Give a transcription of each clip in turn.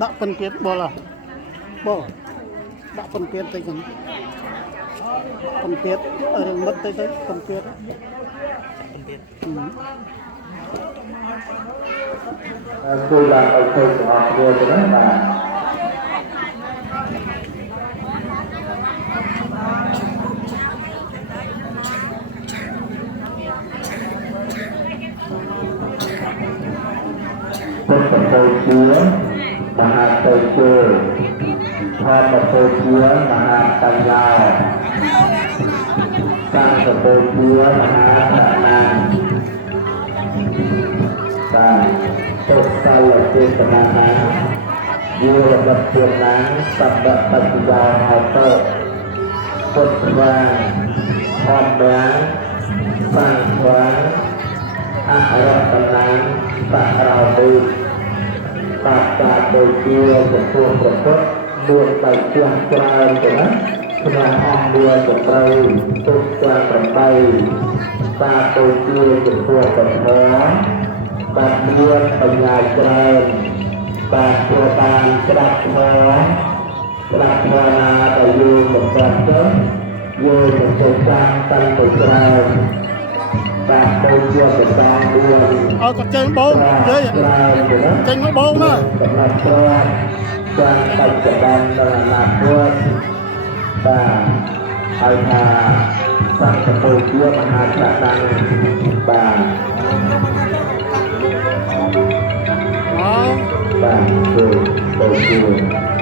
ដាក់ប៉ុនទៀតបលបលដាក់ប៉ុនទៀតទៅចឹងប៉ុនទៀតរឿងមិត្តទៅប៉ុនទៀតគូឡើងឲ្យឃើញទាំងអស់គ្នាទៅណាបាទពុទ្ធពោជាមហាតេជោធម្មពោជាមហាបញ្ញោសង្ឃពោជាមហាបណាតាទុសលចេតនានាយោរបត្តិជាណាសព្វបច្ចយោហោតពុទ្ធវាធម្មវាសង្ឃវាអរតនាបរោវិបាតាពោជាចំពោះព្រះពុទ្ធនួនតែជាច្រើនទៅណាក្នុងអង្គមួយទៅត្រូវទុកទាំង8តាពោជាចំពោះព្រះធម៌បាទមានបញ្ញាច្រើនបាទព្រោះបានស្ដាប់ធម៌ណាដែលយើងបង្កើតទៅយើងនឹងទៅតាមតាំងទៅច្រើនបាទពោជាទៅតាម4ឲ្យគាត់ចេញបងនិយាយចេញមកបងណាសម្រាប់ព្រះទាំងបច្ចុប្បន្ននិងអនាគតបាទហើយថាសង្ឃពោជាមហាច្រដੰបាទបាទគឺពោជា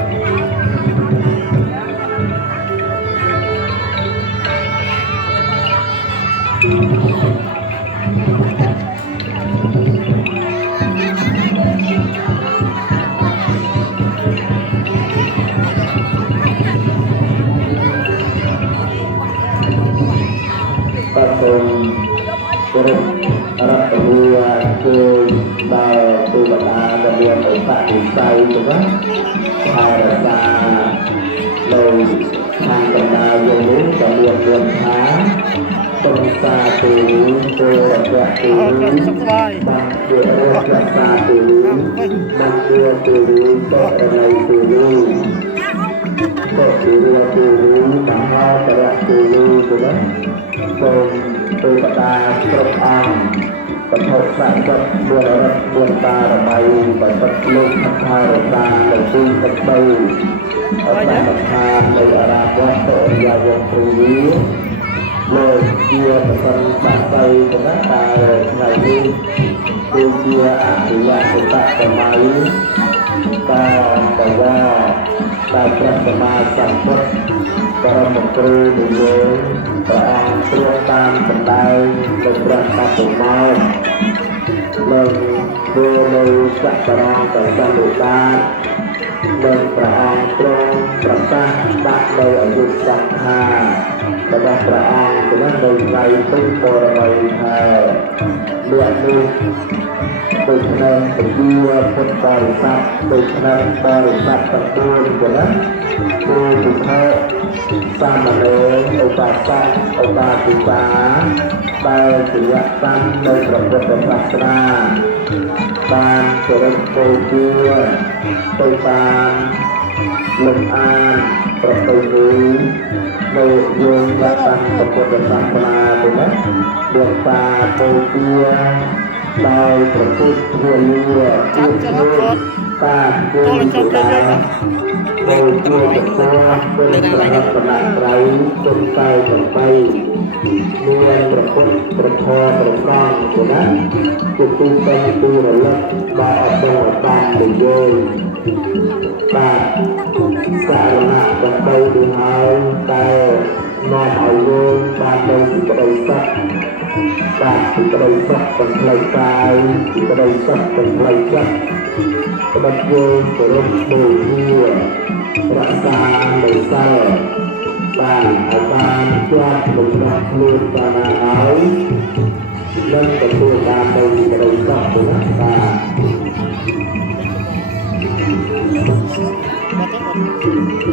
បាទសូមគោរពរតនាគឺដល់ទូបតាដែលមានឧបនិស្ស័យទៅណាហើយរក្សានៅខាងកណ្ដាលយើងនេះក៏មានរឿងថាទុំសាទូទូរៈទូបាទជារក្សាទូបាទជាទូបរិយទូក៏ជារទូមហាបរៈទូទៅណាសូមទូបតាគ្រប់អង្គបឋមសក្តិបុរៈបុរតារមៃបសិទ្ធលោកអថារតានៅទីទឹកដីអបថានៃអារាវត្តរិយាវត្តព្រីវីលោកជាប្រសិទ្ធបាក់ទៅកណ្ដាលថ្ងៃនេះគឺជាអភិយសតសម័យតាបវរតែព្រះសម្មាសម្ពុទ្ធបរមគ្រូនៃយើងព្រះអង្គត្រួតតាមបណ្ដាលនៃព្រះបរមមកនិងធ្វើនៅសក្ការៈទៅសន្និបាតនិងព្រះអង្គទ្រង់ប្រកាសដាក់នៅអាយុសង្ខាររបស់ព្រះអង្គទៅនៅថ្ងៃពេញបរមីថាលោកនេះដូចក្នុងពជាពុទ្ធបរិស័ទដូចក្នុងបរិស័ទទាំង4ទៅណាគឺពិភពសាមណេរឧបាសកឧបាសិកាដែលជាយៈតាមនៅព្រះពុទ្ធសាសនាបានគោរពបូជាទៅតាមលំអានប្រពៃណីនៅយើងតាមព្រះពុទ្ធសាសនាទៅណាដូចតាបូជាដោយប្រពុតធ្វើលាជាតាជួយតាដោយជួយទៅពេលប្រហែលត្រៃទុំតែ8មានប្រពុតប្រធរប្រសងទៅណាជាទីពេញទីរលឹកដល់អបអរតាមទៅយើងបាទសារណៈដើម្បីទៅហើយតែនាំឲ្យយើងបាននៅសេចក្តីសុខបាទសេចក្តីសុខទាំងផ្លូវកាយសេចក្តីសុខទាំងផ្លូវចិត្តសម្រាប់យើងគោរពបូជារក្សានៅសិលបាទឲ្យបានជាប់ក្នុងខ្លួនបានហើយនិងទទួលបាននៅសេចក្តីសុខទៅណាបាទ